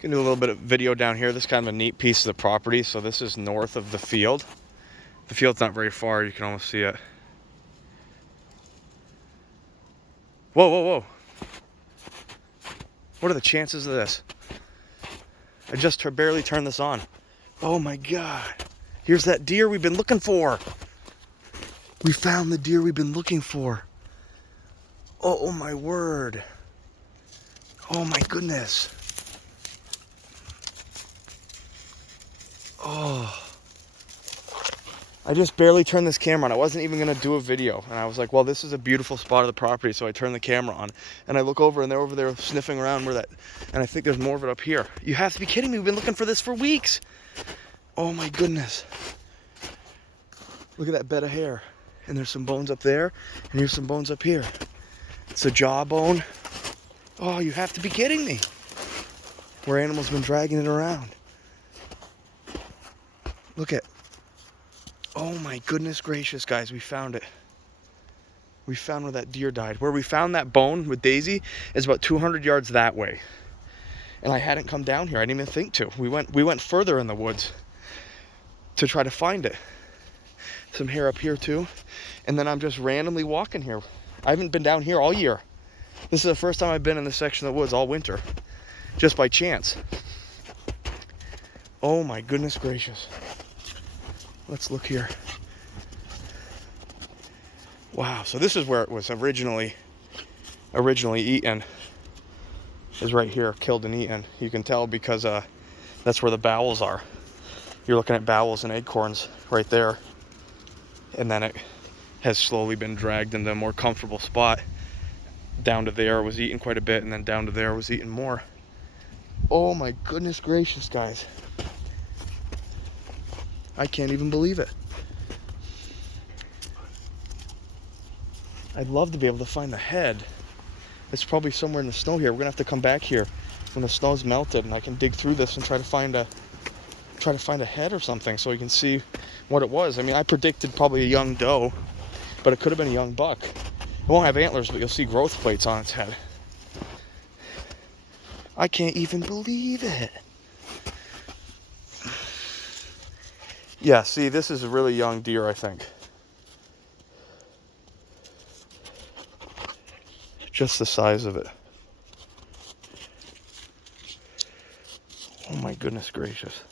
Gonna do a little bit of video down here. This is kind of a neat piece of the property. So this is north of the field. The field's not very far, you can almost see it. Whoa, whoa, whoa. What are the chances of this? I just barely turned this on. Oh my God. Here's that deer we've been looking for. We found the deer we've been looking for. Oh my word. Oh my goodness. Oh. I just barely turned this camera on. I wasn't even gonna do a video. And I was like, well, this is a beautiful spot of the property. So I turned the camera on and I look over and they're over there sniffing around where that, and I think there's more of it up here. You have to be kidding me. We've been looking for this for weeks. Oh my goodness. Look at that bed of hair. And there's some bones up there and here's some bones up here. It's a jawbone. Oh, you have to be kidding me. Where animals have been dragging it around. Look at, oh my goodness gracious, guys, we found it. We found where that deer died. Where we found that bone with Daisy is about 200 yards that way. And I hadn't come down here. I didn't even think to. We went further in the woods to try to find it. Some hair up here too. And then I'm just randomly walking here. I haven't been down here all year. This is the first time I've been in this section of the woods all winter. Just by chance. Oh my goodness gracious. Let's look here. Wow, so this is where it was originally eaten. Is right here, killed and eaten. You can tell because that's where the bowels are. You're looking at bowels and acorns right there. And then it has slowly been dragged into a more comfortable spot. Down to there was eaten quite a bit, and then down to there was eaten more. Oh my goodness gracious, guys. I can't even believe it. I'd love to be able to find the head. It's probably somewhere in the snow here. We're gonna have to come back here when the snow's melted and I can dig through this and try to find a head or something so we can see what it was. I mean, I predicted probably a young doe, but it could have been a young buck. It won't have antlers, but you'll see growth plates on its head. I can't even believe it. Yeah, see, this is a really young deer, I think. Just the size of it. Oh my goodness gracious.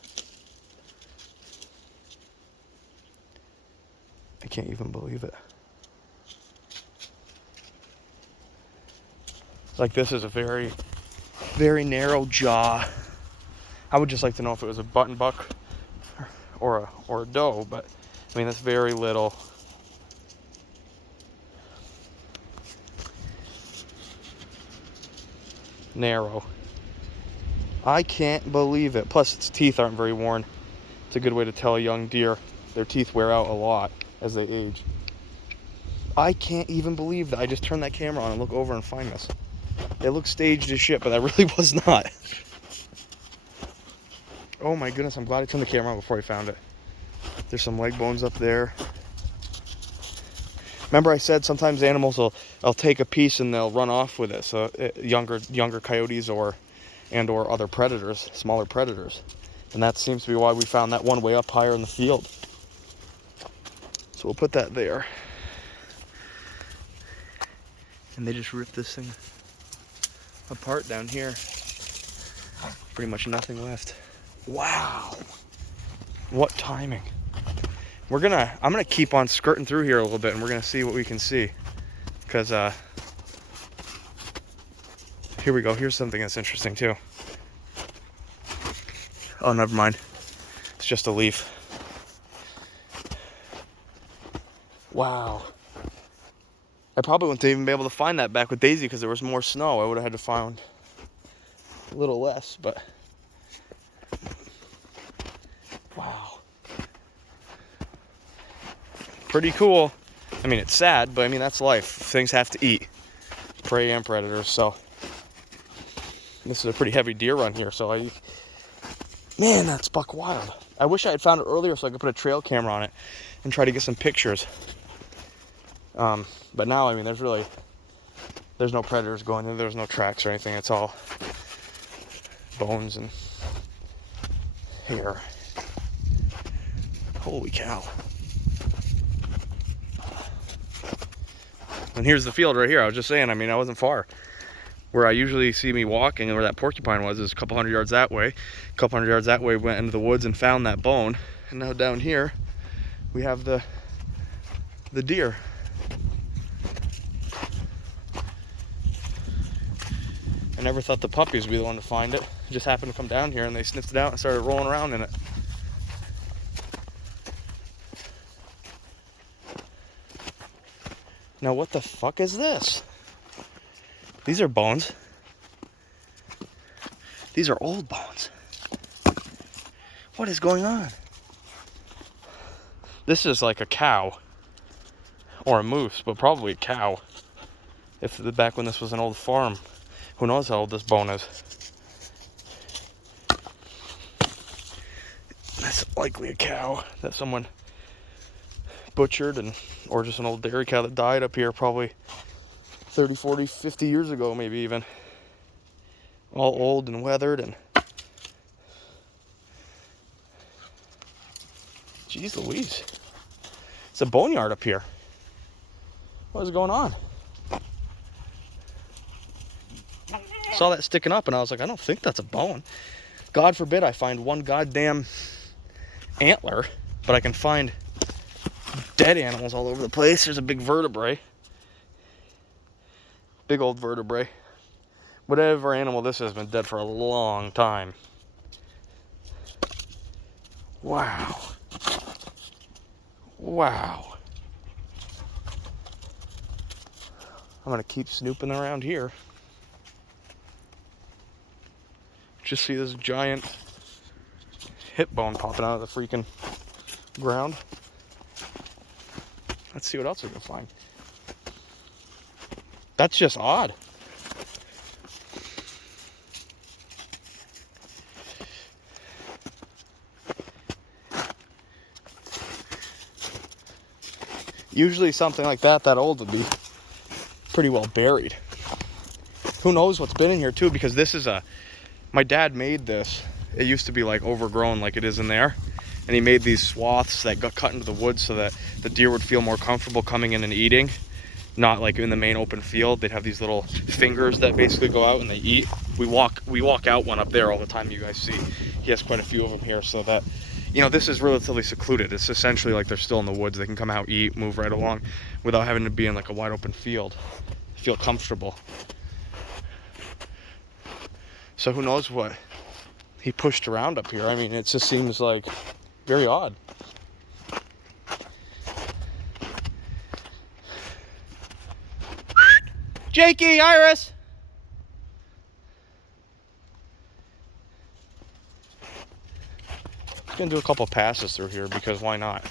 I can't even believe it. Like, this is a very, very narrow jaw. I would just like to know if it was a button buck or a doe, but I mean, that's very little. Narrow. I can't believe it. Plus, its teeth aren't very worn. It's a good way to tell a young deer. Their teeth wear out a lot as they age. I can't even believe that I just turned that camera on and look over and find this. It looks staged as shit, but that really was not. Oh my goodness, I'm glad I turned the camera on before I found it. There's some leg bones up there. Remember I said sometimes animals will take a piece and they'll run off with it. So younger coyotes or other predators, smaller predators. And that seems to be why we found that one way up higher in the field. So we'll put that there. And they just ripped this thing apart down here. Pretty much nothing left. Wow. What timing. I'm gonna keep on skirting through here a little bit and we're gonna see what we can see. Because here we go. Here's something that's interesting too. Oh, never mind. It's just a leaf. Wow. I probably wouldn't even be able to find that back with Daisy because there was more snow. I would have had to find a little less, but wow. Pretty cool. I mean, it's sad, but I mean, that's life. Things have to eat. Prey and predators, so. This is a pretty heavy deer run here, so man, that's buck wild. I wish I had found it earlier so I could put a trail camera on it and try to get some pictures. But now, I mean, there's no predators going in, there's no tracks or anything. It's all bones and hair. Holy cow. And here's the field right here. I was just saying, I mean, I wasn't far. Where I usually see me walking and where that porcupine was is a couple hundred yards that way. A couple hundred yards that way, went into the woods and found that bone. And now down here, we have the deer. I never thought the puppies would be the one to find it. It just happened to come down here and they sniffed it out and started rolling around in it. Now what the fuck is this? These are bones. These are old bones. What is going on? This is like a cow. Or a moose, but probably a cow. Back when this was an old farm. Who knows how old this bone is? That's likely a cow that someone butchered, or just an old dairy cow that died up here probably 30, 40, 50 years ago, maybe even. All old and weathered and... Jeez Louise. It's a boneyard up here. What is going on? Saw that sticking up and I was like, I don't think that's a bone. God forbid I find one goddamn antler, but I can find dead animals all over the place. There's a big vertebrae. Big old vertebrae. Whatever animal this has been dead for a long time. Wow. Wow. I'm gonna keep snooping around here. Just see this giant hip bone popping out of the freaking ground. Let's see what else we can find. That's just odd. Usually something like that old would be pretty well buried. Who knows what's been in here too, because this is my dad made this. It used to be like overgrown like it is in there. And he made these swaths that got cut into the wood so that the deer would feel more comfortable coming in and eating. Not like in the main open field. They'd have these little fingers that basically go out and they eat. We walk out one up there all the time, you guys see. He has quite a few of them here, so that, you know, this is relatively secluded. It's essentially like they're still in the woods. They can come out, eat, move right along without having to be in like a wide open field. Feel comfortable. So who knows what he pushed around up here. I mean, it just seems like very odd. Jakey, Iris! I'm gonna do a couple passes through here because why not?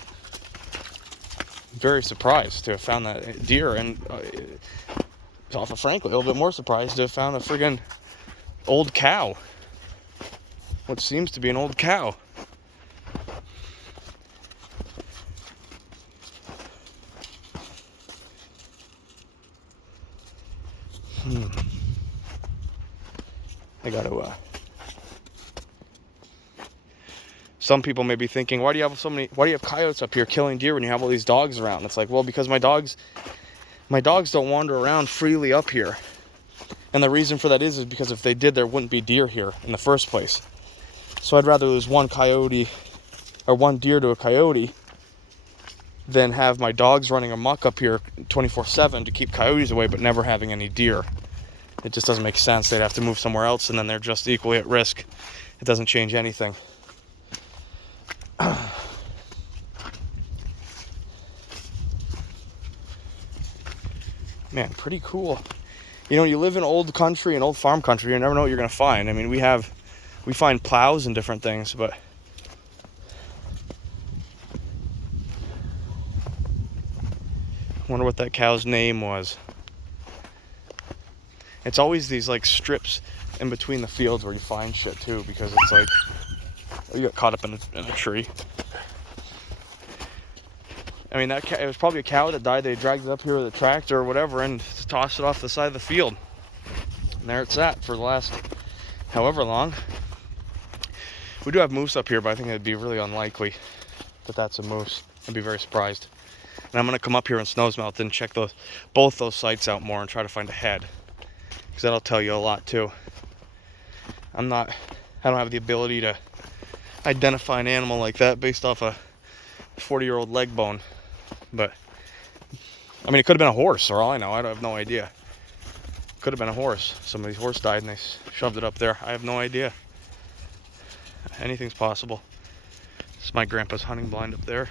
I'm very surprised to have found that deer, and frankly, a little bit more surprised to have found a friggin' old cow. What seems to be an old cow. I gotta, some people may be thinking, why do you have coyotes up here killing deer when you have all these dogs around? It's like, well, because my dogs don't wander around freely up here. And the reason for that is because if they did, there wouldn't be deer here in the first place. So I'd rather lose one coyote or one deer to a coyote than have my dogs running amok up here 24/7 to keep coyotes away, but never having any deer. It just doesn't make sense. They'd have to move somewhere else, and then they're just equally at risk. It doesn't change anything. Man, pretty cool. You know, you live in old country and old farm country, you never know what you're going to find. I mean, we find plows and different things, but I wonder what that cow's name was. It's always these like strips in between the fields where you find shit too, because it's like, oh, you got caught up in a tree. I mean, it was probably a cow that died. They dragged it up here with a tractor or whatever and tossed it off the side of the field. And there it's at for the last however long. We do have moose up here, but I think it'd be really unlikely that that's a moose. I'd be very surprised. And I'm gonna come up here in Snow's Melt and check both those sites out more and try to find a head, because that'll tell you a lot too. I don't have the ability to identify an animal like that based off a 40-year-old leg bone. But I mean, it could have been a horse, or all I know. I have no idea. Could have been a horse. Somebody's horse died and they shoved it up there. I have no idea. Anything's possible. This is my grandpa's hunting blind up there.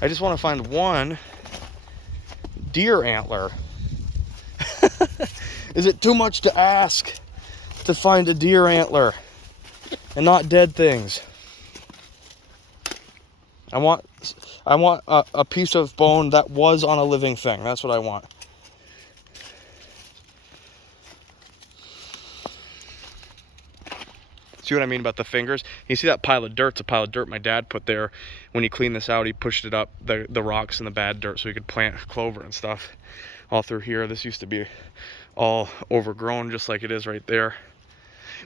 I just want to find one deer antler. Is it too much to ask to find a deer antler and not dead things? I want a piece of bone that was on a living thing. That's what I want. See what I mean about the fingers? You see that pile of dirt? It's a pile of dirt my dad put there. When he cleaned this out, he pushed it up, the rocks and the bad dirt, so he could plant clover and stuff all through here. This used to be all overgrown, just like it is right there,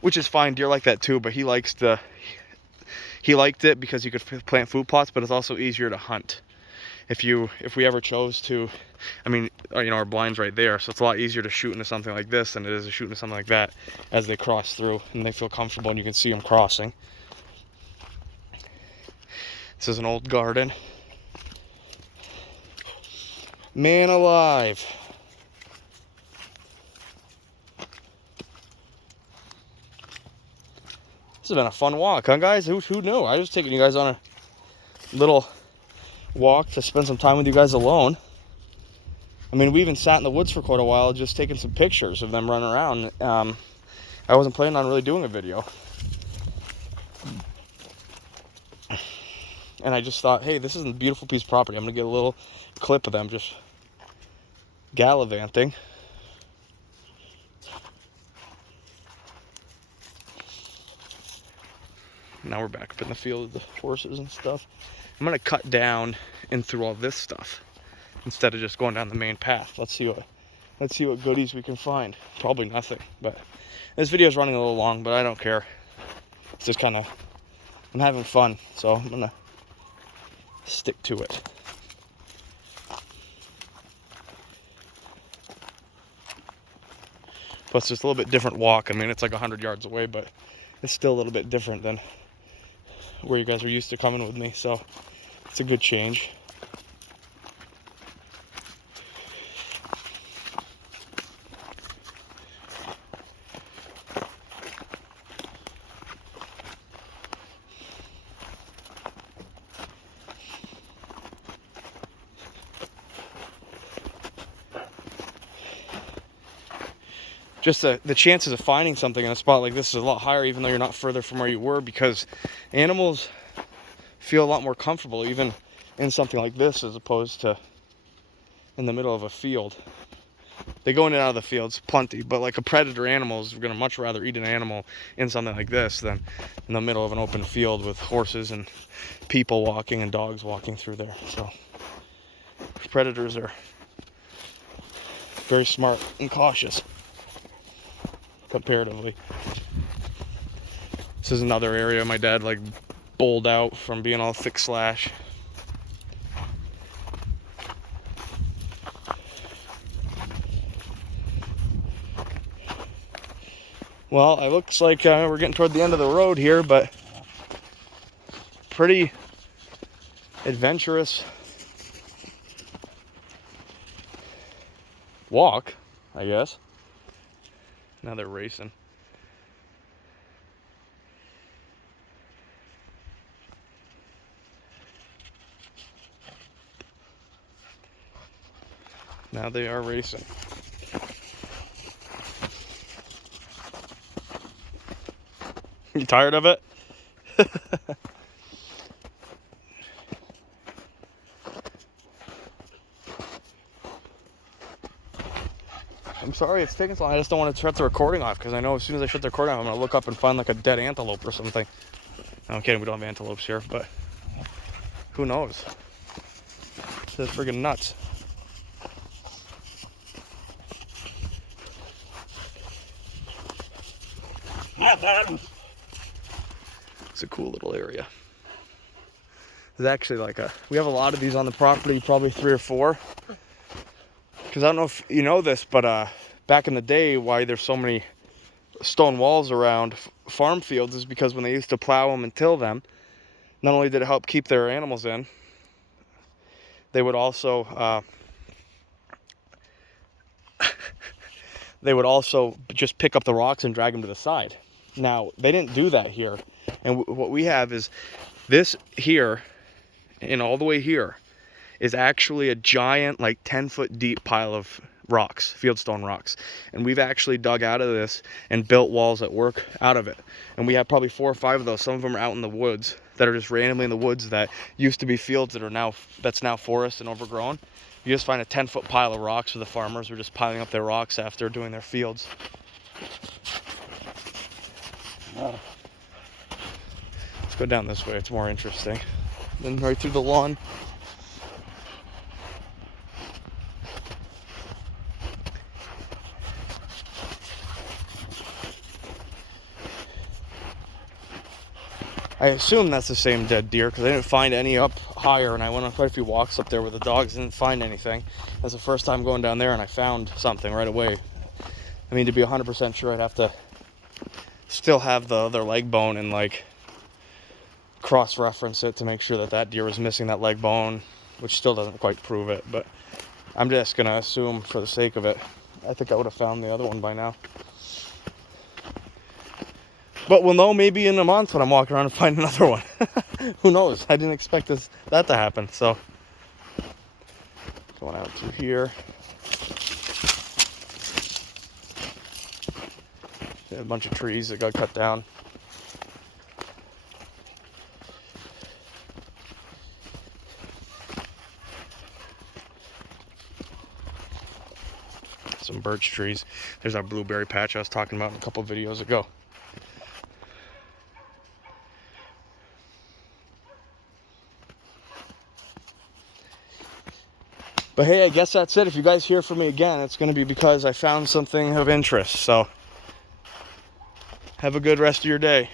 which is fine. Deer like that too, but he liked it because you could plant food plots, but it's also easier to hunt. If we ever chose to, I mean, you know, our blind's right there, so it's a lot easier to shoot into something like this than it is to shoot into something like that as they cross through and they feel comfortable and you can see them crossing. This is an old garden. Man alive. This has been a fun walk, huh, guys? Who knew? I was taking you guys on a little walk to spend some time with you guys alone. I mean, we even sat in the woods for quite a while just taking some pictures of them running around. I wasn't planning on really doing a video. And I just thought, hey, this is a beautiful piece of property. I'm going to get a little clip of them just gallivanting. Now we're back up in the field with the horses and stuff. I'm gonna cut down and through all this stuff instead of just going down the main path. Let's see what goodies we can find. Probably nothing, but this video is running a little long, but I don't care. It's just kind of, I'm having fun, so I'm gonna stick to it. Plus, it's a little bit different walk. I mean, it's like 100 yards away, but it's still a little bit different than where you guys are used to coming with me, so it's a good change. Just the chances of finding something in a spot like this is a lot higher, even though you're not further from where you were, because animals feel a lot more comfortable even in something like this as opposed to in the middle of a field. They go in and out of the fields plenty, but like a predator animal is going to much rather eat an animal in something like this than in the middle of an open field with horses and people walking and dogs walking through there. So predators are very smart and cautious comparatively. This is another area my dad like bowled out from being all thick slash. Well, it looks like we're getting toward the end of the road here, but pretty adventurous walk, I guess. Now they're racing. Now they are racing. You tired of it? I'm sorry it's taking so long. I just don't want to shut the recording off, because I know as soon as I shut the recording off, I'm going to look up and find like a dead antelope or something. No, I'm kidding, we don't have antelopes here, but who knows? This is friggin' nuts. It's a cool little area. There's actually like we have a lot of these on the property, probably 3 or 4. Because I don't know if you know this, but back in the day, why there's so many stone walls around farm fields is because when they used to plow them and till them, not only did it help keep their animals in, they would also just pick up the rocks and drag them to the side. Now, they didn't do that here. And what we have is this here, and all the way here, is actually a giant, like 10-foot deep pile of rocks, fieldstone rocks. And we've actually dug out of this and built walls that work out of it. And we have probably 4 or 5 of those. Some of them are out in the woods that are just randomly in the woods that used to be fields that's now forest and overgrown. You just find a 10-foot pile of rocks where the farmers were just piling up their rocks after doing their fields. Let's go down this way, it's more interesting. Then right through the lawn. I assume that's the same dead deer because I didn't find any up higher, and I went on quite a few walks up there with the dogs and didn't find anything. That's the first time going down there and I found something right away. I mean, to be 100% sure, I'd have to still have the other leg bone and like cross-reference it to make sure that that deer was missing that leg bone, which still doesn't quite prove it, but I'm just gonna assume for the sake of it. I think I would have found the other one by now. But we'll know maybe in a month when I'm walking around and find another one. Who knows? I didn't expect that to happen. So going out through here. A bunch of trees that got cut down. Some birch trees. There's our blueberry patch I was talking about a couple videos ago. But hey, I guess that's it. If you guys hear from me again, it's going to be because I found something of interest. So have a good rest of your day.